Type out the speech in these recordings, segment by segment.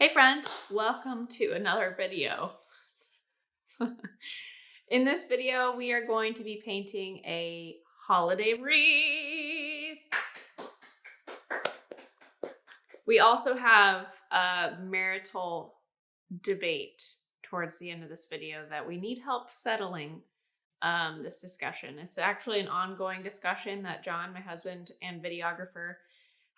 Hey friend, welcome to another video. In this video, we are going to be painting a holiday wreath. We also have a marital debate towards the end of this video that we need help settling this discussion. It's actually an ongoing discussion that John, my husband and videographer,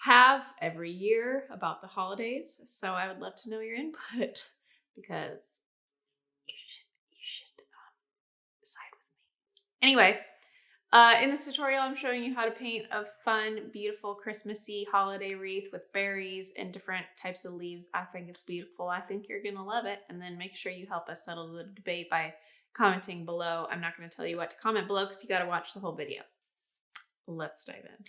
have every year about the holidays. So I would love to know your input because you should side with me. Anyway, in this tutorial, I'm showing you how to paint a fun, beautiful, Christmassy holiday wreath with berries and different types of leaves. I think it's beautiful. I think you're gonna love it. And then make sure you help us settle the debate by commenting below. I'm not gonna tell you what to comment below because you gotta watch the whole video. Let's dive in.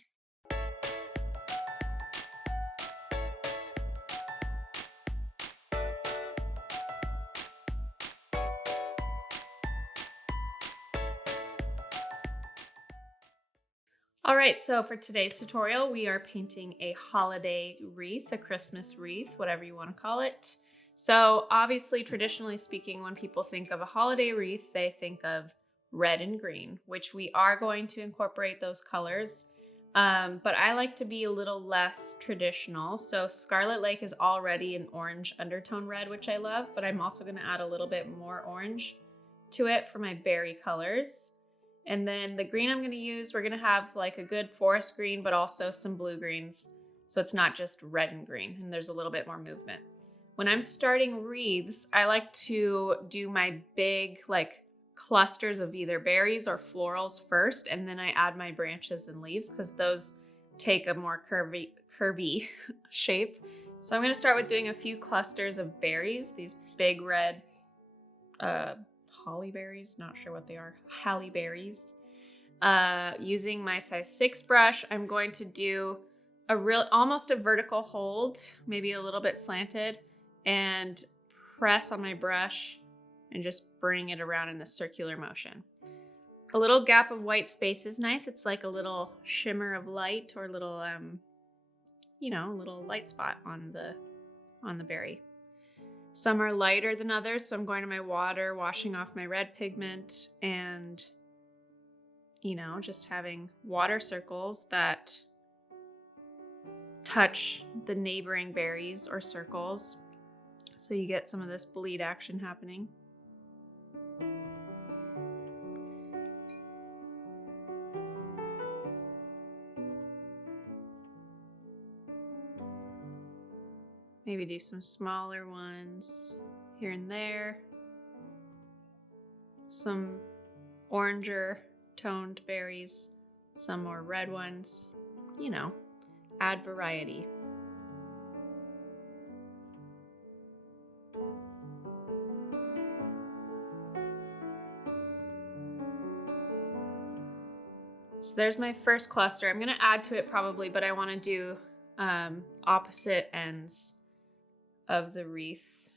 All right, so for today's tutorial, we are painting a holiday wreath, a Christmas wreath, whatever you want to call it. So obviously, traditionally speaking, when people think of a holiday wreath, they think of red and green, which we are going to incorporate those colors. But I like to be a little less traditional. So Scarlet Lake is already an orange undertone red, which I love, but I'm also going to add a little bit more orange to it for my berry colors. And then the green I'm going to use, we're going to have like a good forest green, but also some blue greens. So it's not just red and green, and there's a little bit more movement. When I'm starting wreaths, I like to do my big like clusters of either berries or florals first, and then I add my branches and leaves because those take a more curvy shape. So I'm going to start with doing a few clusters of berries, these big red holly berries, not sure what they are, halle berries. Using my size 6 brush, I'm going to do almost a vertical hold, maybe a little bit slanted, and press on my brush and just bring it around in this circular motion. A little gap of white space is nice. It's like a little shimmer of light or a little, little light spot on the berry. Some are lighter than others, so I'm going to my water, washing off my red pigment, and, just having water circles that touch the neighboring berries or circles, so you get some of this bleed action happening. Maybe do some smaller ones here and there. Some oranger toned berries, some more red ones. Add variety. So there's my first cluster. I'm going to add to it probably, but I want to do opposite ends of the wreath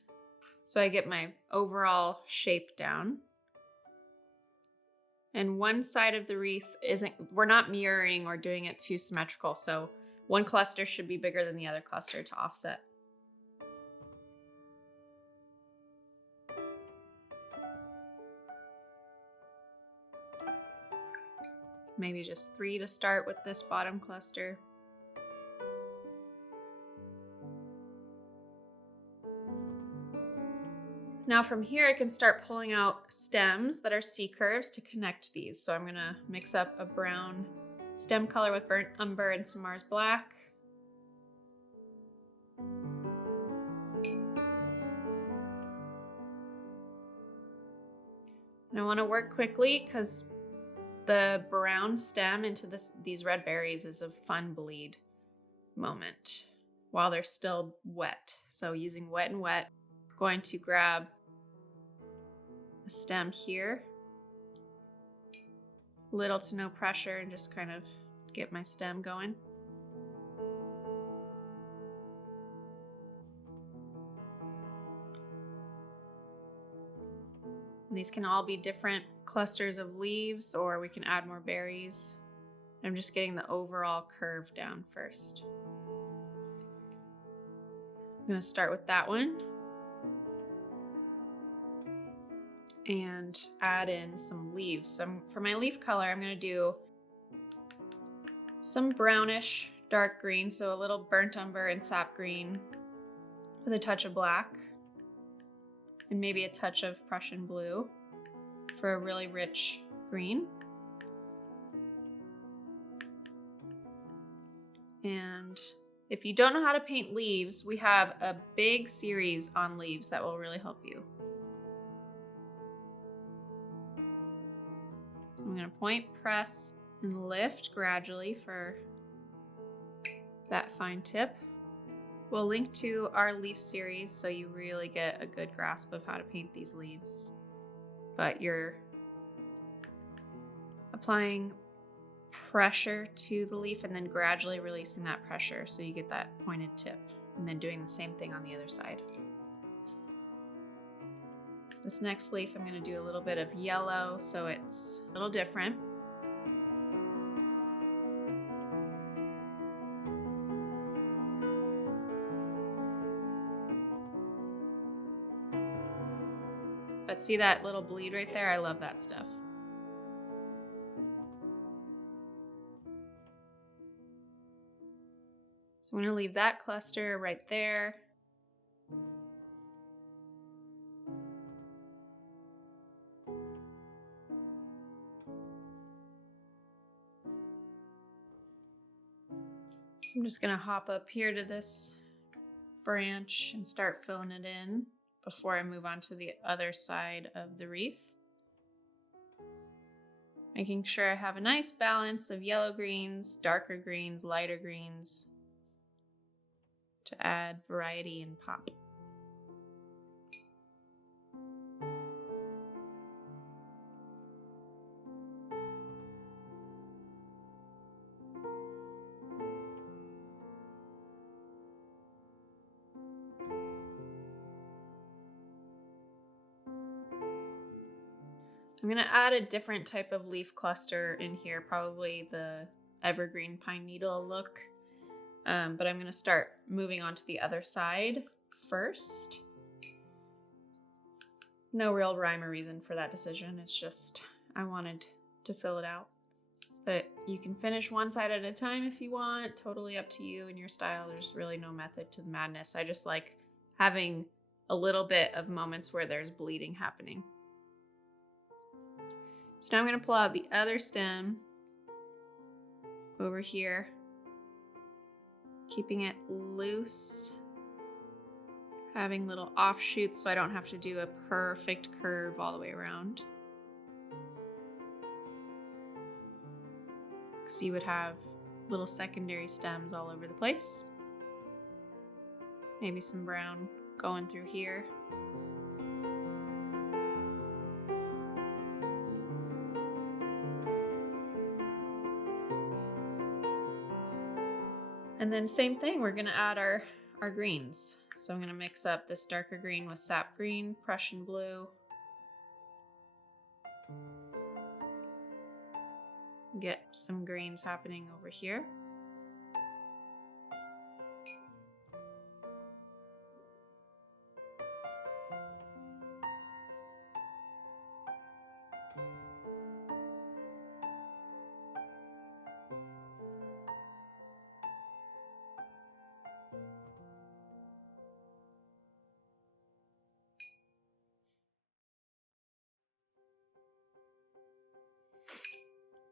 so I get my overall shape down. And one side of the wreath we're not mirroring or doing it too symmetrical, so one cluster should be bigger than the other cluster to offset. Maybe just 3 to start with this bottom cluster. Now from here, I can start pulling out stems that are C-curves to connect these. So I'm gonna mix up a brown stem color with burnt umber and some Mars Black. And I wanna work quickly because the brown stem into these red berries is a fun bleed moment while they're still wet. So using wet and wet, I'm going to grab a stem here, little to no pressure, and just kind of get my stem going. And these can all be different clusters of leaves, or we can add more berries. I'm just getting the overall curve down first. I'm gonna start with that one and add in some leaves. So for my leaf color, I'm gonna do some brownish dark green, so a little burnt umber and sap green with a touch of black and maybe a touch of Prussian blue for a really rich green. And if you don't know how to paint leaves, we have a big series on leaves that will really help you. So I'm going to point, press, and lift gradually for that fine tip. We'll link to our leaf series so you really get a good grasp of how to paint these leaves. But you're applying pressure to the leaf and then gradually releasing that pressure so you get that pointed tip, and then doing the same thing on the other side. This next leaf, I'm going to do a little bit of yellow so it's a little different. But see that little bleed right there? I love that stuff. So I'm going to leave that cluster right there. So I'm just going to hop up here to this branch and start filling it in before I move on to the other side of the wreath. Making sure I have a nice balance of yellow greens, darker greens, lighter greens to add variety and pop. I'm going to add a different type of leaf cluster in here, probably the evergreen pine needle look. But I'm going to start moving on to the other side first. No real rhyme or reason for that decision. It's just I wanted to fill it out. But you can finish one side at a time if you want. Totally up to you and your style. There's really no method to the madness. I just like having a little bit of moments where there's bleeding happening. So now I'm going to pull out the other stem over here, keeping it loose, having little offshoots so I don't have to do a perfect curve all the way around. Because you would have little secondary stems all over the place. Maybe some brown going through here. And then same thing, we're gonna add our greens. So I'm gonna mix up this darker green with sap green, Prussian blue. Get some greens happening over here.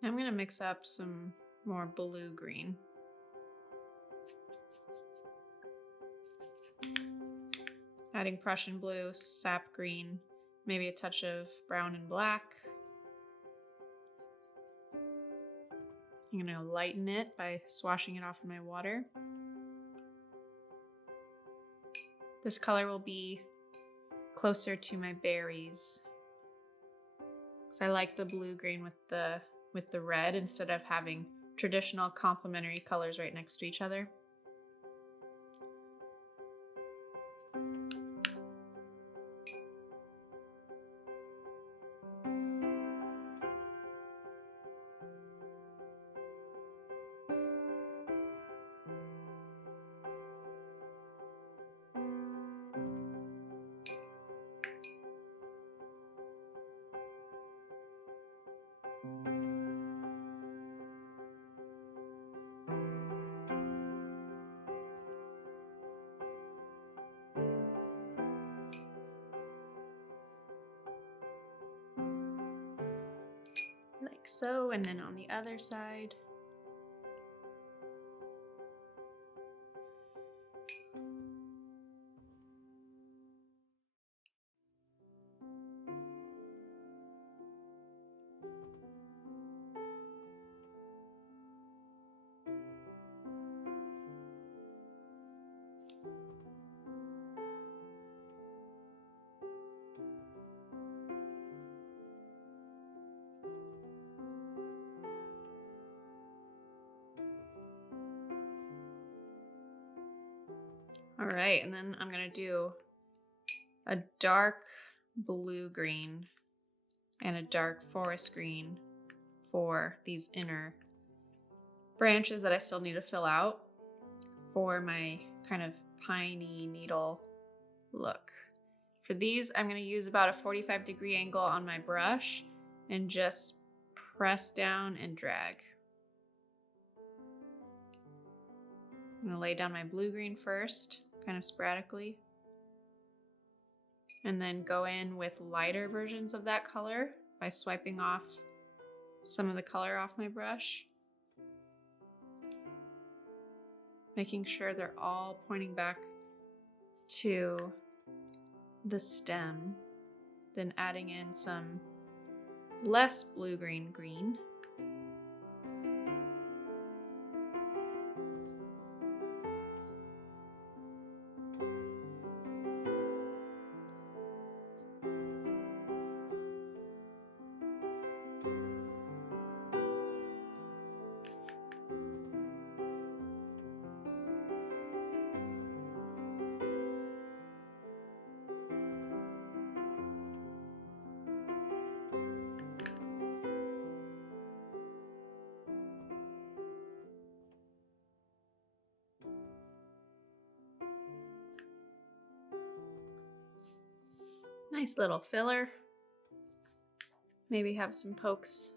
I'm going to mix up some more blue-green. Adding Prussian blue, sap green, maybe a touch of brown and black. I'm going to lighten it by swashing it off in my water. This color will be closer to my berries. So I like the blue-green with the red instead of having traditional complementary colors right next to each other. like so, and then on the other side. All right, and then I'm gonna do a dark blue-green and a dark forest green for these inner branches that I still need to fill out for my kind of piney needle look. For these, I'm gonna use about a 45-degree angle on my brush and just press down and drag. I'm gonna lay down my blue-green first, kind of sporadically, and then go in with lighter versions of that color by swiping off some of the color off my brush, making sure they're all pointing back to the stem, then adding in some less blue-green green. Nice little filler. Maybe have some pokes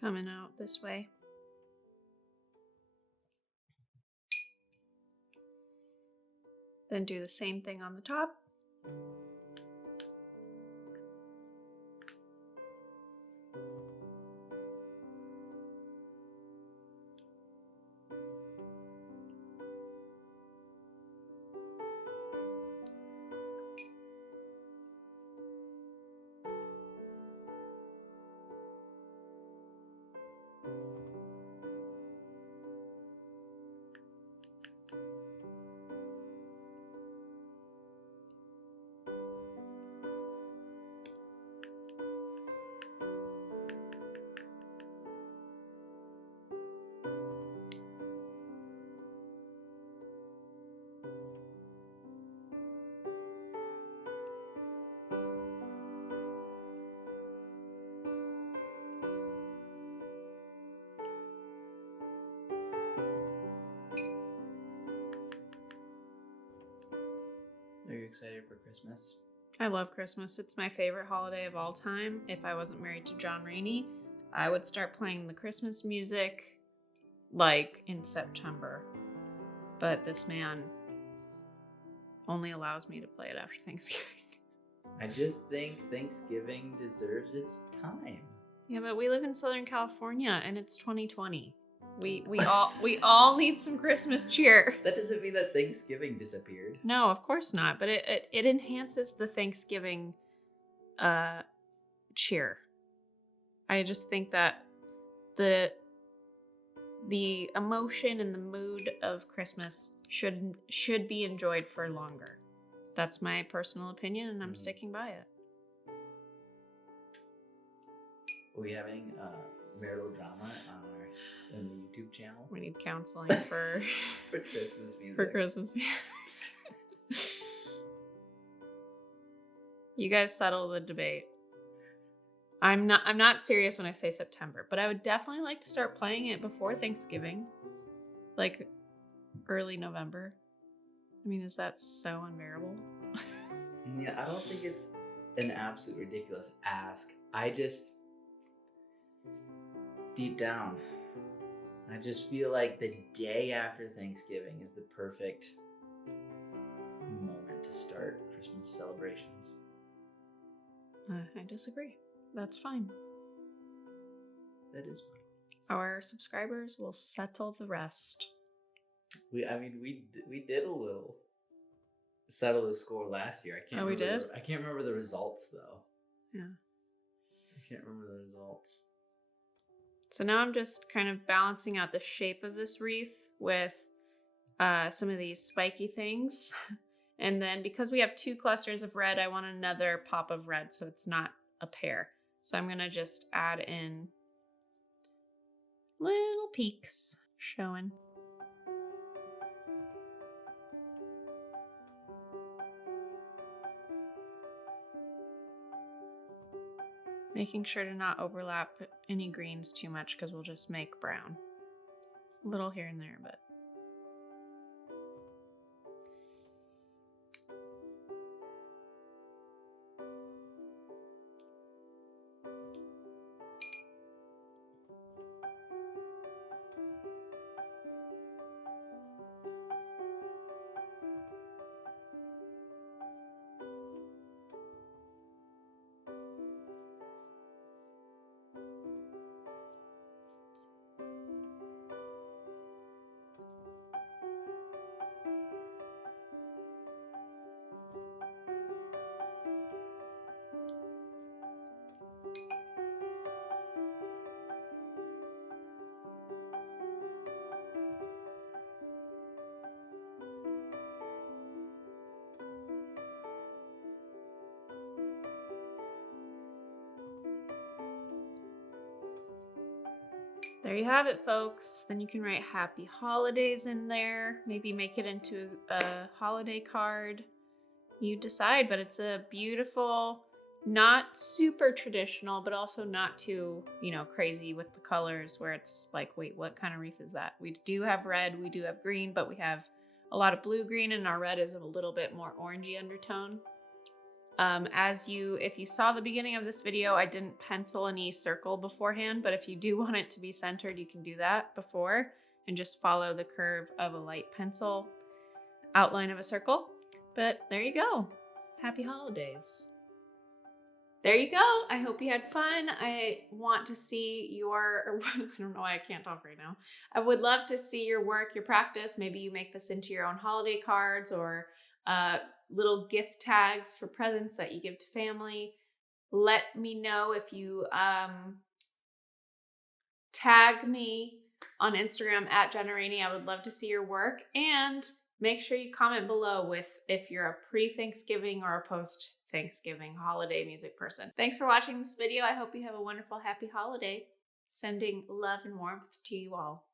coming out this way. Then do the same thing on the top. Are you excited for Christmas? I love Christmas. It's my favorite holiday of all time. If I wasn't married to John Rainey, I would start playing the Christmas music like in September. But this man only allows me to play it after Thanksgiving. I just think Thanksgiving deserves its time. Yeah, but we live in Southern California and it's 2020. We all need some Christmas cheer. That doesn't mean that Thanksgiving disappeared. No, of course not. But it enhances the Thanksgiving cheer. I just think that the emotion and the mood of Christmas should be enjoyed for longer. That's my personal opinion, and I'm sticking by it. Are we having marital drama on the YouTube channel? We need counseling for For Christmas music. for Christmas music. You guys settle the debate. I'm not serious when I say September, but I would definitely like to start playing it before Thanksgiving, like early November. I mean, is that so unbearable? Yeah, I don't think it's an absolute ridiculous ask. I just, deep down, I just feel like the day after Thanksgiving is the perfect moment to start Christmas celebrations. I disagree. That's fine. That is fun. Our subscribers will settle the rest. We did a little settle the score last year. I can't remember the results though. Yeah. I can't remember the results. So now I'm just kind of balancing out the shape of this wreath with some of these spiky things. And then because we have 2 clusters of red, I want another pop of red so it's not a pair. So I'm going to just add in little peaks showing. Making sure to not overlap any greens too much because we'll just make brown. A little here and there, but. There you have it, folks. Then you can write happy holidays in there. Maybe make it into a holiday card. You decide, but it's a beautiful, not super traditional, but also not too, crazy with the colors where it's like, wait, what kind of wreath is that? We do have red, we do have green, but we have a lot of blue-green, and our red is a little bit more orangey undertone. If you saw the beginning of this video, I didn't pencil any circle beforehand, but if you do want it to be centered, you can do that before and just follow the curve of a light pencil outline of a circle. But there you go. Happy holidays. There you go. I hope you had fun. I want to see I don't know why I can't talk right now. I would love to see your work, your practice. Maybe you make this into your own holiday cards or little gift tags for presents that you give to family. Let me know if you tag me on Instagram at Jenna Rainey. I would love to see your work, and make sure you comment below with if you're a pre-Thanksgiving or a post-Thanksgiving holiday music person. Thanks for watching this video. I hope you have a wonderful, happy holiday. Sending love and warmth to you all.